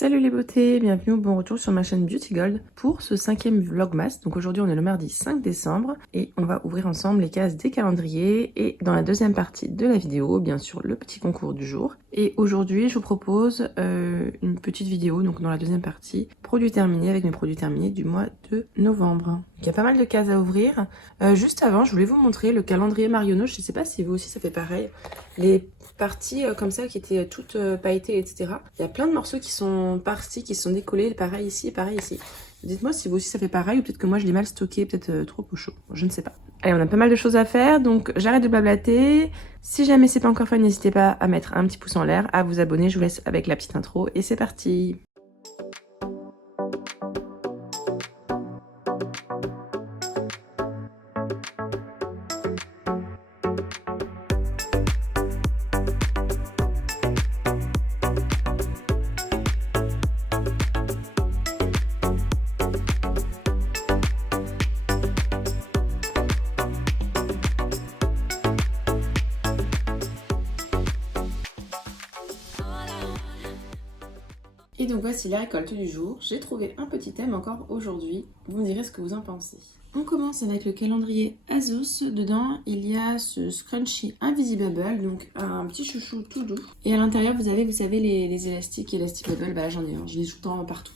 Salut les beautés, bienvenue au bon retour sur ma chaîne Beauty Gold pour ce 5e vlogmas. Donc aujourd'hui on est le mardi 5 décembre et on va ouvrir ensemble les cases des calendriers et dans la deuxième partie de la vidéo, bien sûr le petit concours du jour. Et aujourd'hui je vous propose une petite vidéo, donc dans la deuxième partie, produits terminés avec mes produits terminés du mois de novembre. Il y a pas mal de cases à ouvrir. Juste avant je voulais vous montrer le calendrier Marionneau, je sais pas si vous aussi ça fait pareil. Les parties comme ça qui étaient toutes pailletées, etc. Il y a plein de morceaux qui sont partis, qui sont décollés, pareil ici et pareil ici. Dites-moi si vous aussi ça fait pareil ou peut-être que moi je l'ai mal stocké, peut-être trop au chaud, je ne sais pas. Allez, on a pas mal de choses à faire, donc j'arrête de blablater. Si jamais c'est pas encore fait, n'hésitez pas à mettre un petit pouce en l'air, à vous abonner, je vous laisse avec la petite intro et c'est parti. Et donc voici la récolte du jour. J'ai trouvé un petit thème encore aujourd'hui. Vous me direz ce que vous en pensez. On commence avec le calendrier Asos. Dedans, il y a ce scrunchie Invisibubble, donc un petit chouchou tout doux. Et à l'intérieur, vous avez, vous savez, les élastiques Elasticbubble. Bah j'en ai un. Je les ai tout le temps partout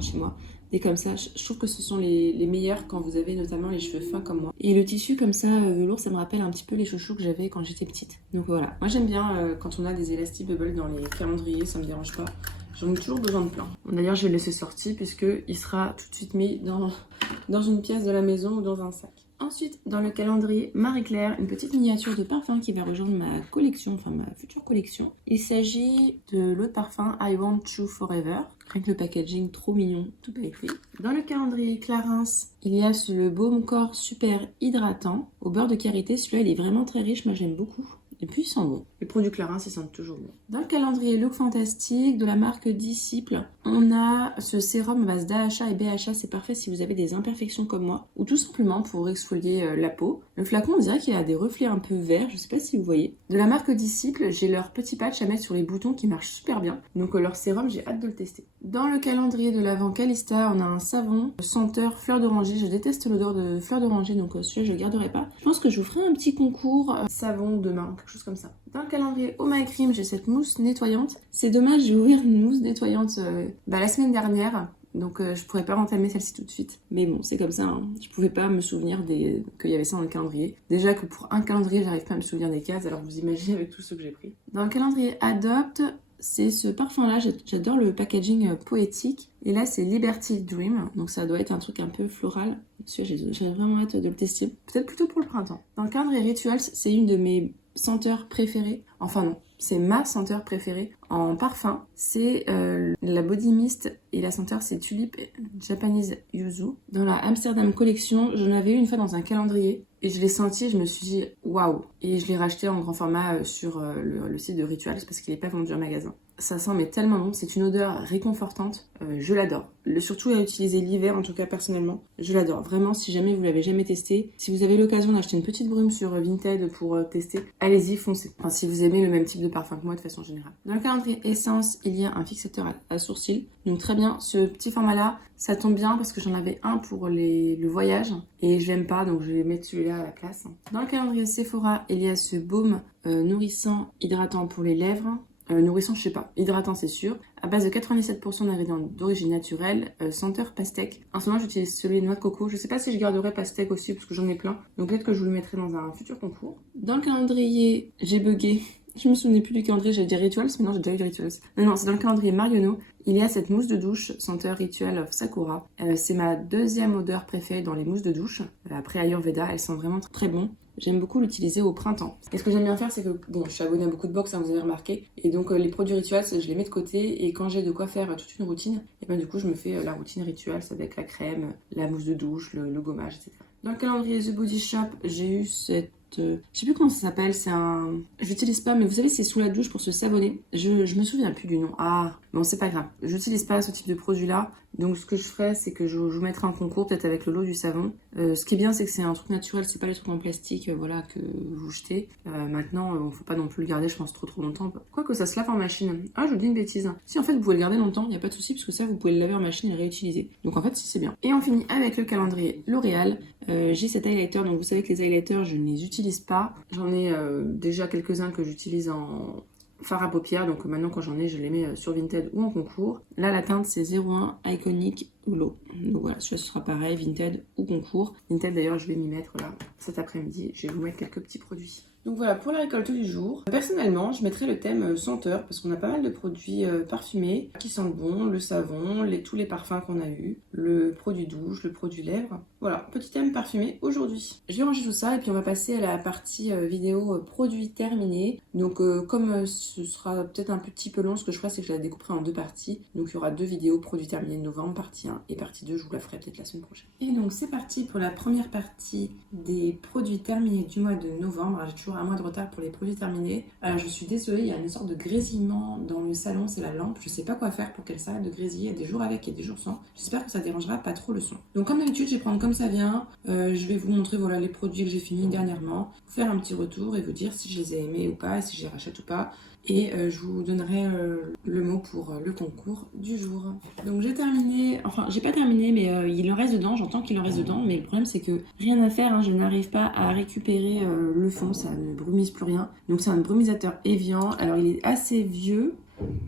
chez moi. Des comme ça, je trouve que ce sont les meilleurs quand vous avez notamment les cheveux fins comme moi. Et le tissu comme ça, velours, ça me rappelle un petit peu les chouchous que j'avais quand j'étais petite. Donc voilà. Moi j'aime bien quand on a des Elasticbubble dans les calendriers, ça me dérange pas. J'en ai toujours besoin de plein. D'ailleurs, je vais le laisser sorti puisqu'il sera tout de suite mis dans une pièce de la maison ou dans un sac. Ensuite, dans le calendrier Marie-Claire, une petite miniature de parfum qui va rejoindre ma collection, enfin ma future collection. Il s'agit de l'eau de parfum I Want You Forever. Rien que le packaging, trop mignon, tout a été. Dans le calendrier Clarins, il y a le baume corps super hydratant au beurre de karité. Celui-là, il est vraiment très riche, moi j'aime beaucoup. Et puis, ils sont bons. Les produits Clarins, ils sentent toujours bon. Dans le calendrier Look Fantastique de la marque Disciple, on a ce sérum à base d'AHA et BHA. C'est parfait si vous avez des imperfections comme moi. Ou tout simplement pour exfolier la peau. Le flacon, on dirait qu'il a des reflets un peu verts. Je sais pas si vous voyez. De la marque Disciple, j'ai leur petit patch à mettre sur les boutons qui marche super bien. Donc leur sérum, j'ai hâte de le tester. Dans le calendrier de l'Avent Calista, on a un savon senteur fleur d'oranger. Je déteste l'odeur de fleur d'oranger, donc celui-là, je le garderai pas. Je pense que je vous ferai un petit concours savon demain, quelque chose comme ça. Dans le calendrier Oh My Cream, j'ai cette mousse nettoyante. C'est dommage, j'ai ouvert une mousse nettoyante la semaine dernière. Donc je pourrais pas entamer celle-ci tout de suite. Mais bon, c'est comme ça, hein. Je pouvais pas me souvenir qu'il y avait ça dans le calendrier. Déjà que pour un calendrier, j'arrive pas à me souvenir des cases, alors vous imaginez avec tout ce que j'ai pris. Dans le calendrier Adopt, c'est ce parfum-là, j'adore le packaging poétique. Et là, c'est Liberty Dream, donc ça doit être un truc un peu floral. Celui-là, j'ai vraiment hâte de le tester. Peut-être plutôt pour le printemps. Dans le calendrier Rituals, c'est une de mes senteurs préférées. Enfin non, c'est ma senteur préférée en parfum. C'est la Body Mist et la senteur c'est Tulip Japanese Yuzu. Dans la Amsterdam Collection, j'en avais eu une fois dans un calendrier et je l'ai senti, je me suis dit waouh. Et je l'ai racheté en grand format sur le site de Rituals parce qu'il n'est pas vendu en magasin. Ça sent mais tellement bon, c'est une odeur réconfortante, je l'adore. Surtout à utiliser l'hiver en tout cas personnellement, je l'adore. Vraiment, si jamais vous l'avez jamais testé, si vous avez l'occasion d'acheter une petite brume sur Vinted pour tester, allez-y, foncez. Enfin, si vous aimez le même type de parfum que moi de façon générale. Dans le calendrier Essence, il y a un fixateur à sourcils. Donc très bien, ce petit format-là, ça tombe bien parce que j'en avais un pour le voyage et je l'aime pas, donc je vais mettre celui-là à la place. Dans le calendrier Sephora, il y a ce baume nourrissant, hydratant pour les lèvres. Nourrissant, je sais pas. Hydratant, c'est sûr. À base de 97% d'ingrédients d'origine naturelle, senteur pastèque. En ce moment, j'utilise celui de noix de coco. Je sais pas si je garderai pastèque aussi parce que j'en ai plein. Donc peut-être que je vous le mettrai dans un futur concours. Dans le calendrier, j'ai bugué. Je me souvenais plus du calendrier, j'allais dire Rituals, mais non, j'ai déjà eu Rituals. Non, c'est dans le calendrier Marionneau. Il y a cette mousse de douche, senteur Ritual of Sakura. C'est ma deuxième odeur préférée dans les mousses de douche. Après Ayurveda, elle sent vraiment très bon. J'aime beaucoup l'utiliser au printemps. Et ce que j'aime bien faire, c'est que, bon, je suis abonnée à beaucoup de box, hein, vous avez remarqué. Et donc, les produits Rituals, je les mets de côté. Et quand j'ai de quoi faire toute une routine, et ben du coup, je me fais la routine Rituals avec la crème, la mousse de douche, le gommage, etc. Dans le calendrier The Body Shop, j'ai eu cette je sais plus comment ça s'appelle, c'est un... Je l'utilise pas, mais vous savez, c'est sous la douche pour se savonner. Je me souviens plus du nom. Ah, bon, c'est pas grave. J'utilise pas ce type de produit-là. Donc, ce que je ferais, c'est que je vous mettrai en concours, peut-être avec le lot du savon. Ce qui est bien, c'est que c'est un truc naturel, c'est pas les trucs en plastique, voilà, que vous jetez. Maintenant, faut pas non plus le garder, je pense, trop longtemps. Quoique ça se lave en machine. Ah, je dis une bêtise. Si, en fait, vous pouvez le garder longtemps, il n'y a pas de souci, parce que ça, vous pouvez le laver en machine et le réutiliser. Donc, en fait, si, c'est bien. Et on finit avec le calendrier L'Oréal. J'ai cet highlighter, donc vous savez que les highlighters, je ne les utilise pas. J'en ai déjà quelques-uns que j'utilise en fard à paupières, donc maintenant quand j'en ai, je les mets sur Vinted ou en concours. Là, la teinte, c'est 01 Iconic Glow. Donc voilà, celui-là, ce sera pareil, Vinted ou concours. Vinted, d'ailleurs, je vais m'y mettre là cet après-midi. Je vais vous mettre quelques petits produits. Donc voilà, pour la récolte du jour, personnellement, je mettrais le thème senteur parce qu'on a pas mal de produits parfumés qui sentent bon, le savon, tous les parfums qu'on a eu, le produit douche, le produit lèvres. Voilà, petit thème parfumé aujourd'hui. Je vais ranger tout ça et puis on va passer à la partie vidéo produits terminés. Donc comme ce sera peut-être un petit peu long, ce que je ferai c'est que je la découperai en deux parties. Donc il y aura deux vidéos produits terminés de novembre, partie 1 et partie 2, je vous la ferai peut-être la semaine prochaine. Et donc c'est parti pour la première partie des produits terminés du mois de novembre. J'ai toujours un mois de retard pour les produits terminés. Alors je suis désolée, il y a une sorte de grésillement dans le salon, c'est la lampe. Je sais pas quoi faire pour qu'elle s'arrête de grésiller. Il y a des jours avec et des jours sans. J'espère que ça dérangera pas trop le son. Donc comme d'habitude, je vais prendre comme ça vient. Je vais vous montrer voilà, les produits que j'ai finis dernièrement, faire un petit retour et vous dire si je les ai aimés ou pas, si je les rachète ou pas. Et je vous donnerai le mot pour le concours du jour. Donc j'ai terminé, enfin j'ai pas terminé mais il en reste dedans, j'entends qu'il en reste dedans, mais le problème c'est que rien à faire, hein, je n'arrive pas à récupérer le fond, ça ne brumise plus rien. Donc c'est un brumisateur Evian, alors il est assez vieux,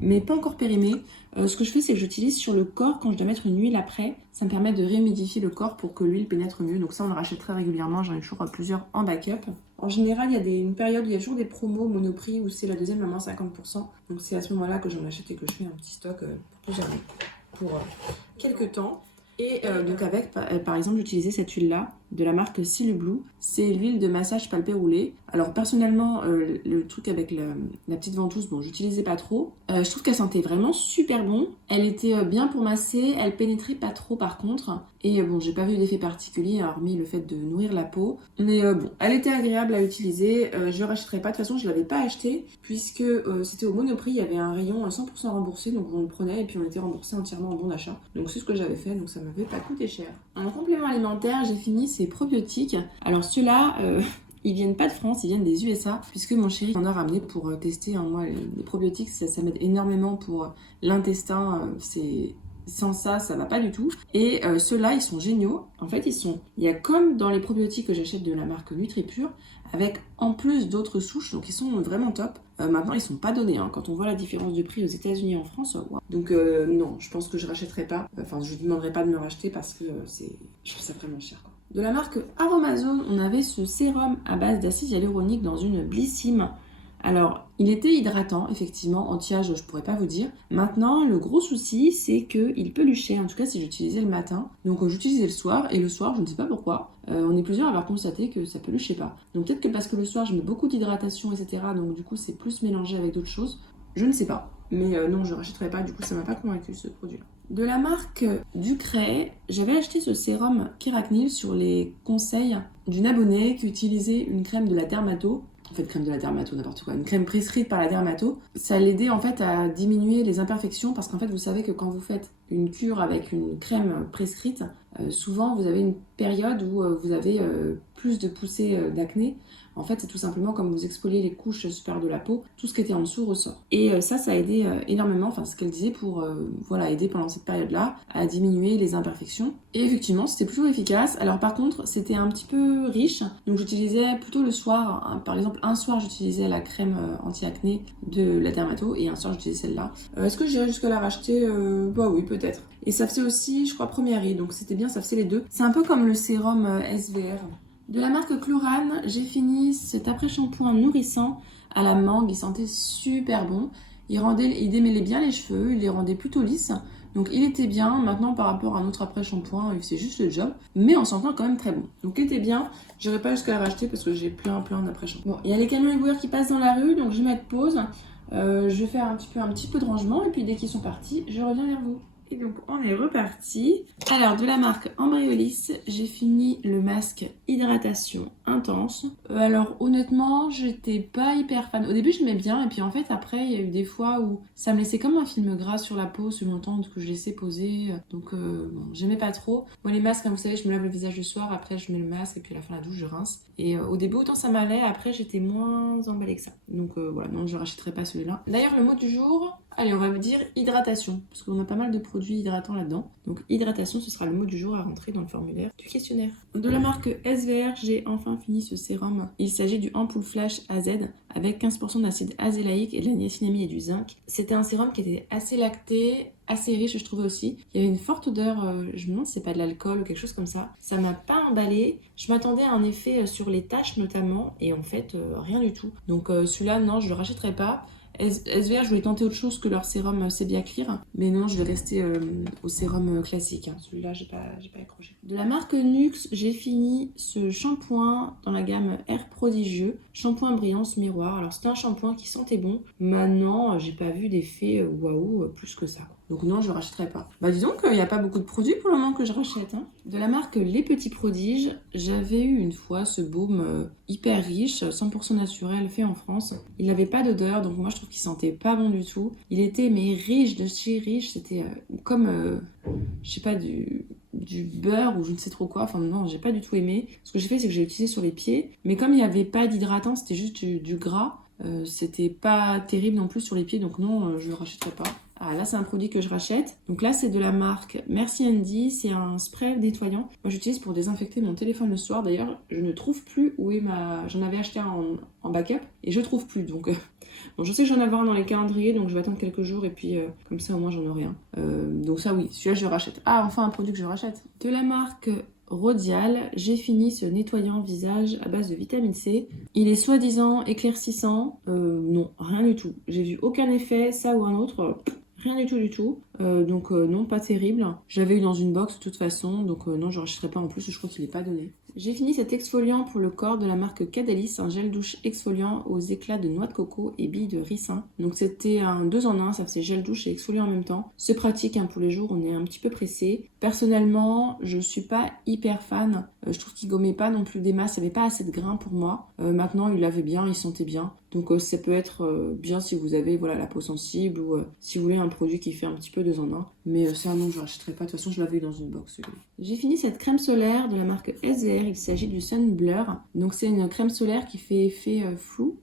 mais pas encore périmé. Ce que je fais c'est que j'utilise sur le corps quand je dois mettre une huile après, ça me permet de réhumidifier le corps pour que l'huile pénètre mieux. Donc ça on le rachète très régulièrement, j'en ai toujours plusieurs en backup. En général, il y a une période où il y a toujours des promos Monoprix où c'est la deuxième à moins 50%. Donc c'est à ce moment-là que j'en achète et que je fais un petit stock pour plusieurs années, pour quelques temps. Et donc avec, par exemple, j'utilisais cette huile-là de la marque Seal Blue. C'est l'huile de massage palpé roulé. Alors personnellement, le truc avec la petite ventouse, bon, j'utilisais pas trop. Je trouve qu'elle sentait vraiment super bon. Elle était bien pour masser, elle pénétrait pas trop par contre. Et bon, j'ai pas vu d'effet particulier, hormis le fait de nourrir la peau. Mais bon, elle était agréable à utiliser. Je ne rachèterai pas, de toute façon, je l'avais pas acheté, puisque c'était au Monoprix, il y avait un rayon 100% remboursé, donc on le prenait et puis on était remboursé entièrement en bon d'achat. Donc c'est ce que j'avais fait, donc ça m'avait pas coûté cher. En complément alimentaire, j'ai fini ces probiotiques. Alors ceux-là, ils viennent pas de France, ils viennent des USA, puisque mon chéri en a ramené pour tester. Hein, moi, les probiotiques, ça m'aide énormément pour l'intestin. Sans ça, ça va pas du tout. Et ceux-là, ils sont géniaux. En fait, il y a comme dans les probiotiques que j'achète de la marque NutriPure, avec en plus d'autres souches, donc ils sont vraiment top. Maintenant, ils sont pas donnés. Hein. Quand on voit la différence de prix aux États-Unis et en France, wow. Donc non, je pense que je rachèterai pas. Enfin, je ne demanderai pas de me racheter parce que je trouve ça vraiment cher, quoi. De la marque Aromazone, on avait ce sérum à base d'acide hyaluronique dans une Blysim. Alors, il était hydratant, effectivement, anti-âge, je pourrais pas vous dire. Maintenant, le gros souci, c'est qu'il peluchait, en tout cas si j'utilisais le matin. Donc j'utilisais le soir, et le soir, je ne sais pas pourquoi, on est plusieurs à avoir constaté que ça peluchait pas. Donc peut-être que parce que le soir, je mets beaucoup d'hydratation, etc., donc du coup, c'est plus mélangé avec d'autres choses. Je ne sais pas. Mais non, je ne rachèterai pas, du coup, ça m'a pas convaincu, ce produit-là. De la marque Ducray, j'avais acheté ce sérum Keragnil sur les conseils d'une abonnée qui utilisait une crème de la Dermato. En fait, crème de la dermato, n'importe quoi. Une crème prescrite par la dermato. Ça l'aidait en fait à diminuer les imperfections parce qu'en fait, vous savez que quand vous faites une cure avec une crème prescrite, souvent vous avez une période où vous avez plus de poussées d'acné. En fait, c'est tout simplement comme vous exfoliez les couches supérieures de la peau, tout ce qui était en dessous ressort. Et ça a aidé énormément, enfin ce qu'elle disait pour aider pendant cette période-là à diminuer les imperfections. Et effectivement, c'était plutôt efficace. Alors par contre, c'était un petit peu riche, donc j'utilisais plutôt le soir. Hein, par exemple, un soir j'utilisais la crème anti-acné de la Dermato et un soir j'utilisais celle-là. Est-ce que j'irais jusqu'à la racheter Bah oui, peut-être. Et ça faisait aussi, je crois, Première I, donc c'était bien, ça faisait les deux. C'est un peu comme le sérum SVR. De la marque Chlorane, j'ai fini cet après-shampoing nourrissant à la mangue. Il sentait super bon. Il démêlait bien les cheveux, il les rendait plutôt lisses. Donc il était bien. Maintenant, par rapport à un autre après-shampoing, il faisait juste le job. Mais en sentant quand même très bon. Donc il était bien. J'irai pas jusqu'à la racheter parce que j'ai plein d'après-shampoing. Bon, il y a les camions éboueurs qui passent dans la rue, donc je vais mettre pause. Je vais faire un petit peu de rangement. Et puis dès qu'ils sont partis, je reviens vers vous. Et donc on est reparti. Alors de la marque Embryolisse, j'ai fini le masque hydratation intense. Alors honnêtement, j'étais pas hyper fan. Au début j'aimais bien et puis en fait après il y a eu des fois où ça me laissait comme un film gras sur la peau selon le temps que je laissais poser. Donc bon, j'aimais pas trop. Moi les masques comme vous savez, je me lave le visage le soir, après je mets le masque et puis à la fin de la douche je rince. Et au début autant ça m'allait, après j'étais moins emballée que ça. Donc voilà, non je rachèterai pas celui-là. D'ailleurs le mot du jour, allez on va me dire hydratation, parce qu'on a pas mal de produits hydratants là-dedans. Donc hydratation ce sera le mot du jour à rentrer dans le formulaire du questionnaire. De la marque SVR, j'ai enfin fini ce sérum. Il s'agit du Ampoule Flash AZ avec 15% d'acide azélaïque et de la niacinamide et du zinc. C'était un sérum qui était assez lacté, assez riche je trouvais aussi. Il y avait une forte odeur, je me demande si c'est pas de l'alcool ou quelque chose comme ça. Ça m'a pas emballé. Je m'attendais à un effet sur les taches notamment et en fait rien du tout. Donc celui-là non je le rachèterai pas. SVR, je voulais tenter autre chose que leur sérum Sebia Clear, mais non, je vais rester au sérum classique. Celui-là, j'ai pas accroché. De la marque Nuxe, j'ai fini ce shampoing dans la gamme Air Prodigieux, shampoing brillance miroir. Alors, c'était un shampoing qui sentait bon. Maintenant, j'ai pas vu d'effet waouh plus que ça. Donc non, je ne rachèterai pas. Bah dis donc, il n'y a pas beaucoup de produits pour le moment que je rachète. De la marque Les Petits Prodiges, j'avais eu une fois ce baume hyper riche, 100% naturel, fait en France. Il n'avait pas d'odeur, donc moi je trouve qu'il sentait pas bon du tout. Il était mais riche, de chez riche, c'était comme, je sais pas, du beurre ou je ne sais trop quoi. Enfin non, j'ai pas du tout aimé. Ce que j'ai fait, c'est que j'ai utilisé sur les pieds. Mais comme il n'y avait pas d'hydratant, c'était juste du gras. C'était pas terrible non plus sur les pieds, donc non, je le rachèterai pas. Ah là c'est un produit que je rachète. Donc là c'est de la marque Merci Andy, c'est un spray nettoyant. Moi j'utilise pour désinfecter mon téléphone le soir. D'ailleurs je ne trouve plus où est ma... J'en avais acheté un en backup et je trouve plus. Donc bon, je sais que j'en ai un dans les calendriers donc je vais attendre quelques jours et puis comme ça au moins j'en aurai un. Donc ça oui, celui-là je le rachète. Ah enfin un produit que je rachète. De la marque Rodial, j'ai fini ce nettoyant visage à base de vitamine C. Il est soi-disant éclaircissant. Non, rien du tout. J'ai vu aucun effet, ça ou un autre. Rien du tout. Donc non, pas terrible. Je l'avais eu dans une box de toute façon, donc non, je ne rachèterai pas en plus, je crois qu'il n'est pas donné. J'ai fini cet exfoliant pour le corps de la marque Cadalis, un gel douche exfoliant aux éclats de noix de coco et billes de ricin. Donc c'était un 2 en 1, ça faisait gel douche et exfoliant en même temps. C'est pratique pour les jours où on est un petit peu pressé. Personnellement, je suis pas hyper fan. Je trouve qu'il gommait pas non plus des masses, il n'y avait pas assez de grains pour moi. Maintenant, il l'avait bien, il sentait bien. Donc ça peut être bien si vous avez la peau sensible ou si vous voulez un produit qui fait un petit peu 2 en 1. Mais c'est un nom que je rachèterai pas, de toute façon je l'avais eu dans une box. J'ai fini cette crème solaire de la marque SVR, il s'agit du Sun Blur. Donc c'est une crème solaire qui fait effet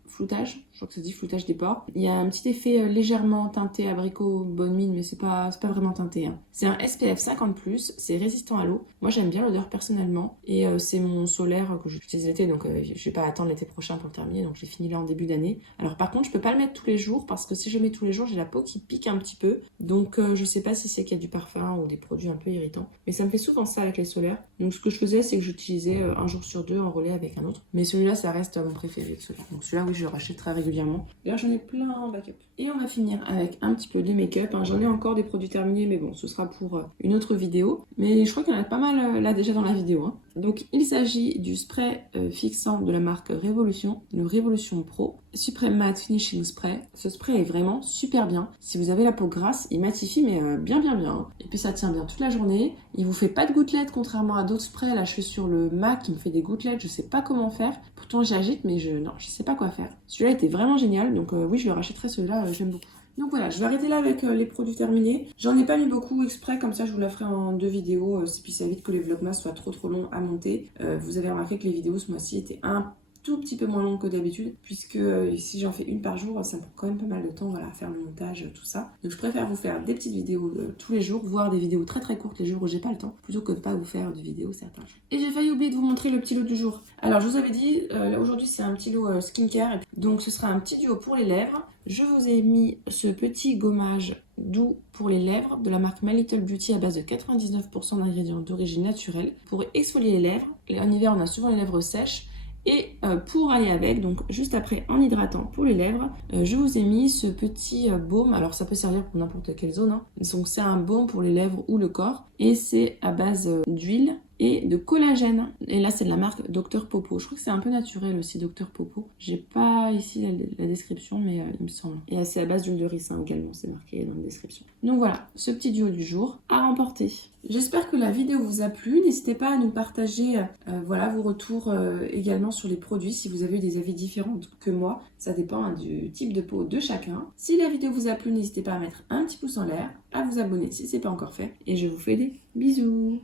floutage, je crois que ça se dit floutage des pores. Il y a un petit effet légèrement teinté abricot bonne mine, mais c'est pas vraiment teinté. C'est un SPF 50+, c'est résistant à l'eau. Moi j'aime bien l'odeur personnellement et c'est mon solaire que j'utilise l'été, donc je vais pas attendre l'été prochain pour le terminer, donc j'ai fini là en début d'année. Alors par contre je peux pas le mettre tous les jours parce que si je le mets tous les jours j'ai la peau qui pique un petit peu, donc je sais pas si c'est qu'il y a du parfum ou des produits un peu irritants, mais ça me fait souvent ça avec les solaires. Donc ce que je faisais c'est que j'utilisais un jour sur deux en relais avec un autre, mais celui-là ça reste mon préféré de solaire. Donc celui-là oui je le rachète très régulièrement. D'ailleurs j'en ai plein en backup. Et on va finir avec un petit peu de make-up. J'en ai encore des produits terminés mais bon ce sera pour une autre vidéo, mais je crois qu'il y en a pas mal là déjà dans la vidéo. Donc il s'agit du spray fixant de la marque Révolution, le Révolution Pro Supreme Matte Finishing Spray. Ce spray est vraiment super bien. Si vous avez la peau grasse, il matifie mais bien. Et puis ça tient bien toute la journée. Il vous fait pas de gouttelettes contrairement à d'autres sprays. Là je suis sur le MAC qui me fait des gouttelettes, je sais pas comment faire. Pourtant j'agite mais je sais pas quoi faire. Celui-là était vraiment génial, donc oui je le rachèterai, celui-là j'aime beaucoup. Donc voilà, je vais arrêter là avec les produits terminés. J'en ai pas mis beaucoup exprès, comme ça je vous la ferai en 2 vidéos, puis ça évite que les vlogmas soient trop longs à monter. Vous avez remarqué que les vidéos ce mois-ci étaient un tout petit peu moins longues que d'habitude, puisque si j'en fais une par jour, ça me prend quand même pas mal de temps à faire le montage, tout ça. Donc je préfère vous faire des petites vidéos tous les jours, voire des vidéos très courtes les jours où j'ai pas le temps, plutôt que de pas vous faire de vidéos certains jours. Et j'ai failli oublier de vous montrer le petit lot du jour. Alors je vous avais dit, aujourd'hui c'est un petit lot skincare, donc ce sera un petit duo pour les lèvres. Je vous ai mis ce petit gommage doux pour les lèvres de la marque My Little Beauty à base de 99% d'ingrédients d'origine naturelle pour exfolier les lèvres. Et en hiver, on a souvent les lèvres sèches. Et pour aller avec, donc juste après en hydratant pour les lèvres, je vous ai mis ce petit baume. Alors ça peut servir pour n'importe quelle zone. Donc c'est un baume pour les lèvres ou le corps. Et c'est à base d'huile et de collagène. Et là, c'est de la marque Dr Popo. Je crois que c'est un peu naturel aussi, Dr Popo. J'ai pas ici la description, mais il me semble. Et c'est à base d'huile de ricin également, c'est marqué dans la description. Donc voilà, ce petit duo du jour à remporter. J'espère que la vidéo vous a plu. N'hésitez pas à nous partager voilà, vos retours également sur les produits si vous avez eu des avis différents que moi. Ça dépend du type de peau de chacun. Si la vidéo vous a plu, n'hésitez pas à mettre un petit pouce en l'air, à vous abonner si ce n'est pas encore fait. Et je vous fais des bisous.